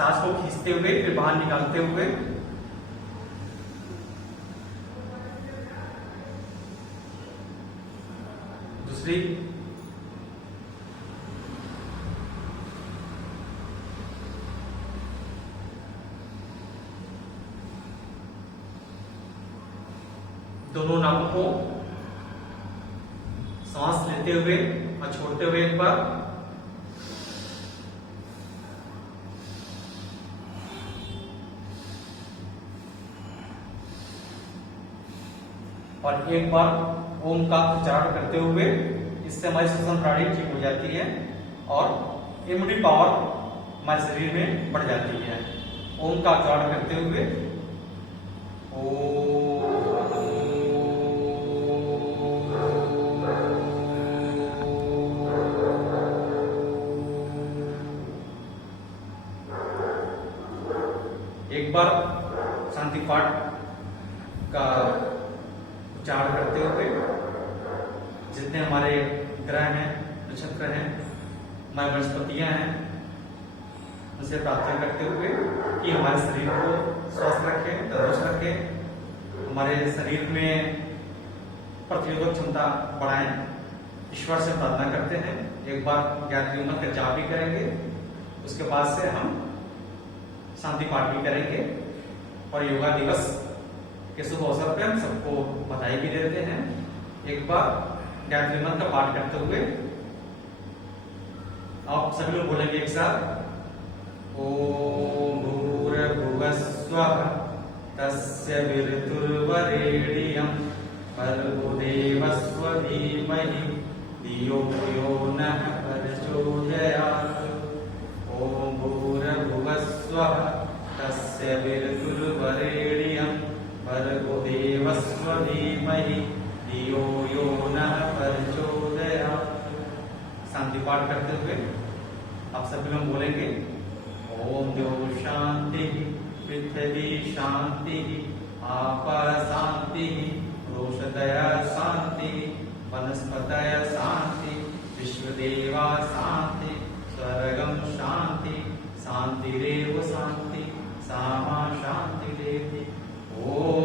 सांस को खींचते हुए फिर बाहर निकालते हुए। दूसरी, दोनों नाकों को सांस लेते हुए और छोड़ते हुए एक बार। और एक बार ओम का उच्चारण करते हुए। इससे हमारी श्वसन प्रणाली ठीक हो जाती है और इम्यूनिटी पावर हमारे शरीर में बढ़ जाती है। ओम का उच्चारण करते हुए एक बार शांति पाठ का उच्चारण करते हुए। जितने हमारे ग्रह हैं, नक्षत्र हैं, हमारी वनस्पतियां हैं, उनसे प्रार्थना करते हुए कि हमारे शरीर को स्वस्थ रखें, तंदुरुस्त रखें, हमारे शरीर में प्रतिरोधक क्षमता बढ़ाएं। ईश्वर से प्रार्थना करते हैं। एक बार गायत्री मंत्र का जाप भी करेंगे। उसके बाद से हम शांति पाठ भी करेंगे और योगा दिवस के शुभ अवसर पे हम सबको बधाई भी देते हैं। एक बार गायत्री मंत्र का पाठ करते हुए आप सभी लोग बोलेंगे एक साथ, ओम भूर्भुवस्सुवः तस्य वितुर्वरेण्यं भर्गो देवस्य धीमहि धियो यो नः प्रचोदयात्। ओम भूर्भुवस्सुवः तस्य वितुर्वरेण्यं भर्गो देवस्य धीमहि धियो यो नः प्रचोदयात्। शांति पाठ करते हुए आप सभी लोग बोलेंगे, ओम द्यौः शांति पृथ्वी शांति आप शांति रोषधय शांति वनस्पतय शांति विश्वदेवा शांति स्वर्गम शांति शांतिरेव शांति सामा शांतिरेति। ओम